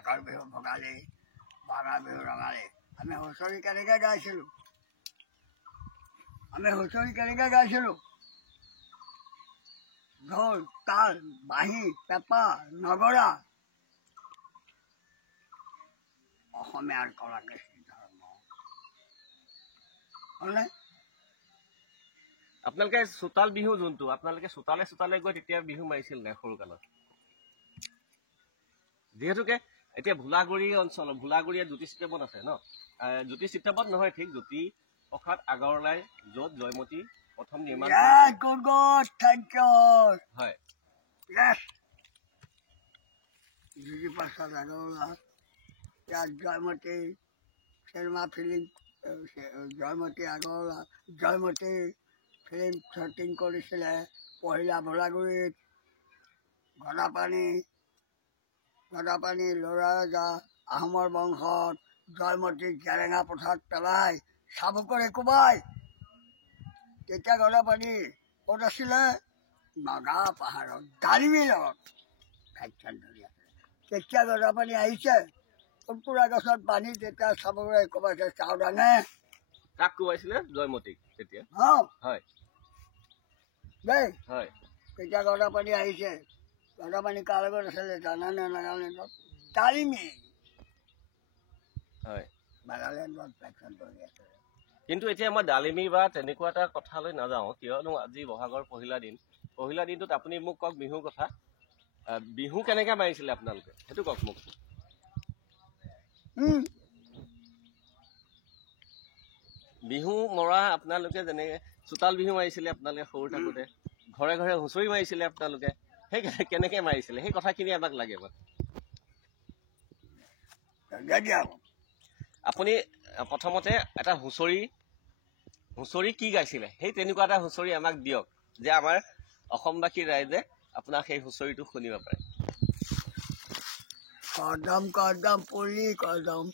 মাঘৰ বিহু ভোগালী, বহাগৰ বিহু ৰঙালী। আমি হুঁচৰি কেনেকৈ গাইছিলোঁ, ঢোল, তাল, বাঁহী, পেঁপা, নগৰা। অসমীয়াৰ কলা কৃষ্টি ধৰ্ম হয়নে? আপোনালোকে চোতাল বিহু যোনটো, আপোনালোকে চোতালে চোতালে গৈ তেতিয়া বিহু মাৰিছিল নাই সৰু কালত? যিহেতুকে এতিয়া ভোলাগুৰি অঞ্চল, ভোলাগুৰিয়ে জ্যোতি চিত্ৰপথ আছে ন, জ্যোতি চিত্ৰপথ নহয়, ঠিক জ্যোতি প্ৰসাদ আগৰৱালাই য'ত জয়মতী প্ৰথম নিৰ্মাণ হয়। জ্যোতিপ্ৰসাদ আগৰৱালা ইয়াত Joymoti cinema film, Joymoti film shooting কৰিছিলে। পহিলা ভোলাগুৰিত গদাপানী ল'ৰা ৰজা আহোমৰ বংশত জয়মতীক জেৰেঙা পথাৰত পেলাই চাবুকৰে কোবাই। তেতিয়া গদাপানী ক'ত আছিলে? নগা পাহাৰত ডালিমীৰ লগত ভেকচন ধৰি আছিলে। তেতিয়া গদাপানী আহিছে পুৰা গছত বান্ধি, তেতিয়া চাবুকৰে কোবাইছে চাউদানে। কাক কোবাইছিলে? জয়মতীক তেতিয়া। হয় দেই, হয়। তেতিয়া গদাপানী আহিছে। গদাপানী কাৰ লগত আছিলে জানানে? নাগালেণ্ডত ডালিমী। হয়, নাগালেণ্ডত ভেকচন ধৰি আছিলে। কিন্তু এতিয়া মই ডালিমী বা তেনেকুৱা এটা কথালৈ নাযাওঁ, কিয়নো আজি বহাগৰ পহিলা দিনটোত আপুনি মোক কওক বিহুৰ কথা। বিহু কেনেকৈ মাৰিছিলে আপোনালোকে, সেইটো কওক মোক। বিহু মৰা আপোনালোকে যেনেকৈ চোতাল বিহু মাৰিছিলে আপোনালোকে সৰু থাকোঁতে, ঘৰে ঘৰে হুঁচৰি মাৰিছিলে আপোনালোকে, সেই কেনেকৈ মাৰিছিলে সেই কথাখিনি আমাক লাগে। আপুনি প্ৰথমতে এটা হুঁচৰি কি গাইছিলে, সেই তেনেকুৱা এটা হুঁচৰি আমাক দিয়ক, যে আমাৰ অসমবাসী ৰাইজে আপোনাক সেই হুঁচৰিটো শুনিব পাৰে। কদম পুলি কদম,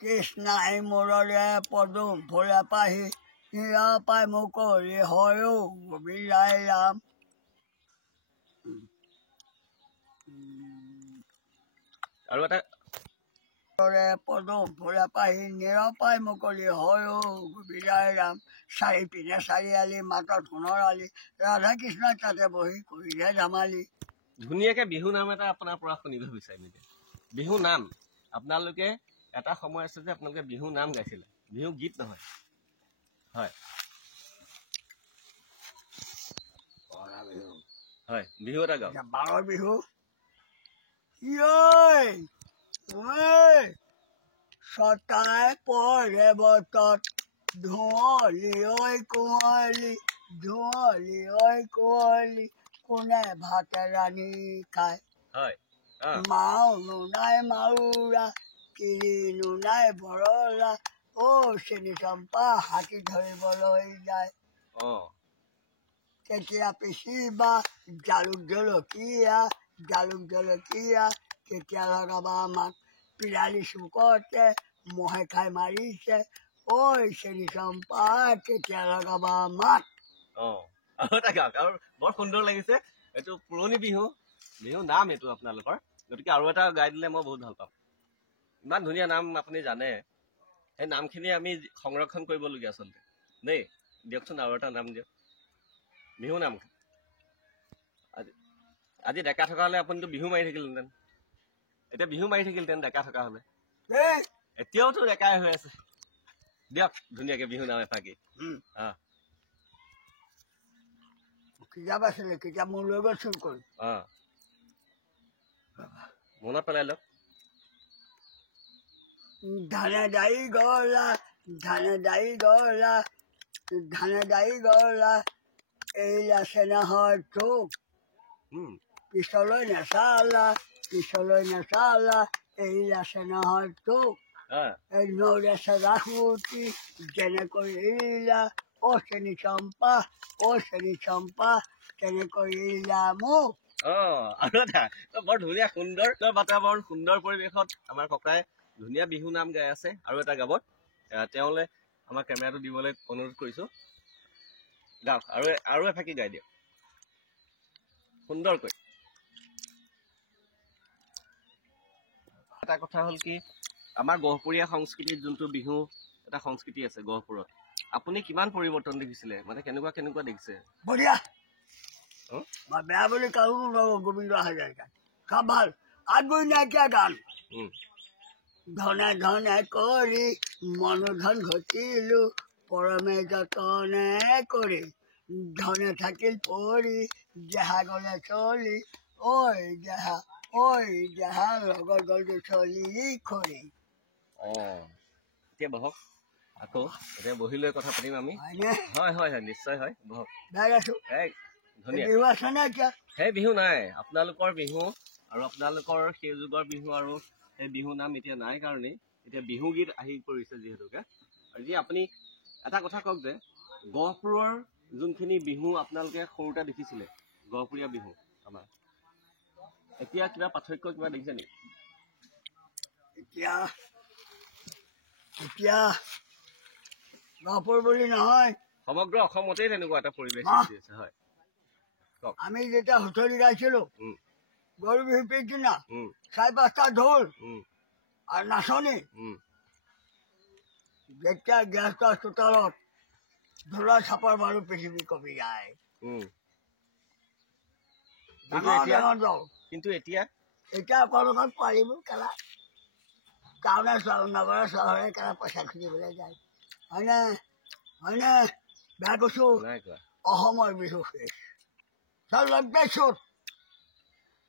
কৃষ্ণাই মূৰৰে পদুম ফুলে পাহি, হীৰা পাই মুকলি হয়ো গোবিন্দাই ৰাম। আৰু এটা পদুম ফুলে পাহি নিৰপাই মুকলি হয়ো গোবিন্দাই ৰাম। চাৰিপিনে চাৰিআলি মাতত সোণৰ আলি, ৰাধা কৃষ্ণ তাতে বহি কৰিলে ধেমালি। ধুনীয়াকে বিহু নাম এটা আপোনাৰ পৰা শুনিব বিচাৰিম এতিয়া। বিহু নাম আপোনালোকে এটা সময় আছে যে আপোনালোকে বিহু নাম গাইছিলে, বিহু গীত নহয়। হয় হয়, বিহু এটা গাওক। বাৰৰ বিহু ছটাই পৰে বতত, ধুঁৱলি কুঁৱলি, কোনে ভাত ৰান্ধি খায়। হয়, মাও নুনাই মাউৰা, কিৰি নুনাই বৰলা, চেনি চম্পা হাতী ধৰিবলৈ যায়। তেতিয়া পিচিবা জালুক জলকীয়া, তেতিয়া লগাবা আমাক পিৰালি চুকতে, মহে খাই মাৰিছে, চেনি চম্পা তেতিয়া লগাবা আমাক। আৰু এটা গাওক, আৰু বৰ সুন্দৰ লাগিছে। এইটো পুৰণি বিহু নাম এইটো আপোনালোকৰ, গতিকে আৰু এটা গাই দিলে মই বহুত ভাল পাম। ইমান ধুনীয়া নাম আপুনি জানে, সেই নামখিনি আমি সংৰক্ষণ কৰিবলগীয়া আচলতে দেই। দিয়কচোন আৰু এটা নাম দিয়ক, বিহু নাম। আজি ডেকা থকা হ'লে আপুনিতো বিহু মাৰি থাকিলহেঁতেন, এতিয়া বিহু মাৰি থাকিলহেঁতেন ডেকা থকা হ'লে। এতিয়াওতো ডেকাই হৈ আছে, দিয়ক ধুনীয়াকে বিহু নাম এফাকি। কিতাপ আছিলে, কিতাপ মোৰ লৈ গ'ল চুৰ কৰি। মনত পেলাই লওক। ধানে দাই গলা, এইলা চেনাহৰ চোক, পিছলৈ নেচালা, এইলা চেনাহৰ চোক। নৌৰে চেৰাসুতি যেনেকৈ এৰিলা, চেনি চম্পা তেনেকৈ এৰিলা মোক। আৰু এটা বৰ ধুনীয়া সুন্দৰ বাতাবৰণ, সুন্দৰ পৰিৱেশত আমাৰ ককাই ধুনীয়া বিহু নাম গাই আছে। আৰু এটা গাব, তেওঁলৈ আমাৰ কেমেৰাটো দিবলৈ অনুৰোধ কৰিছো। গাওক আৰু এফাকি গাই দিয়ক। সুন্দৰকৈ এটা কথা হ'ল কি আমাৰ গহপুৰীয়া সংস্কৃতিত যোনটো বিহু এটা সংস্কৃতি আছে গহপুৰত আপুনি কিমান পৰিৱৰ্তন দেখিছিলে মানে কেনেকুৱা কেনেকুৱা দেখিছে বঢ়িয়া হুম? মই বেয়া বুলি কাৰো নকওঁ গোবিন্দ হাজৰিকা খাব ভাল আগৈ নাইকিয়া গান উম, ধনে ধনে কৰি মনোধন ঘটিলো পৰমে যতনে কৰি ধনে থাকিল পৰি দেহা গলে চলি ঐ দেহা লগত গলটো চলি খৰি এতিয়া বহক আকৌ এতিয়া বহি লৈ কথা পাতিম আমি হয়নে হয় হয় হয় নিশ্চয় হয় বহক বেয়া গাইছো এই ধুনীয়া বিহু আছে নে এতিয়া সেই বিহু নাই আপোনালোকৰ বিহু আৰু আপোনালোকৰ সেই যুগৰ বিহু আৰু সেই বিহু নাম এতিয়া নাই কাৰণেই এতিয়া বিহু গীত আহি পৰিছে যিহেতুকে আৰু যি আপুনি এটা কথা কওক যে গহপুৰৰ যোনখিনি বিহু আপোনালোকে সৰুতে দেখিছিলে গহপুৰীয়া বিহু আমাৰ এতিয়া কিবা পাৰ্থক্য কিবা দেখিছে নেকি এতিয়া গহপুৰ বুলি নহয় সমগ্ৰ অসমতেই তেনেকুৱা এটা পৰিৱেশ মা। সৃষ্টি হৈছে হয় আমি যেতিয়া হুঁচৰি গাইছিলো উম, গৰু বিহু পিছদিনা উম, 4-5টা ঢোল উম, আৰু নাচনী উম, যেতিয়া গেছৰ চোতালত ঢোলৰ চাপৰ মাৰো পৃথিৱী কবি যায় উম। ডাঙৰ এতিয়া ডাঙৰ দল কিন্তু এতিয়া এতিয়া অকলখন পোৱালিবোৰ কেলা টাউনে নগৰে চহৰে কেলা পইচা খুজিবলৈ যায় হয়নে বেয়া কৈছো নাই কোৱা অসমৰ বিহু শেষ চব লগ পাইছো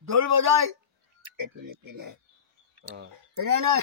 ঢোল বজাই এইটো নিপিনে অঁ পিনে নে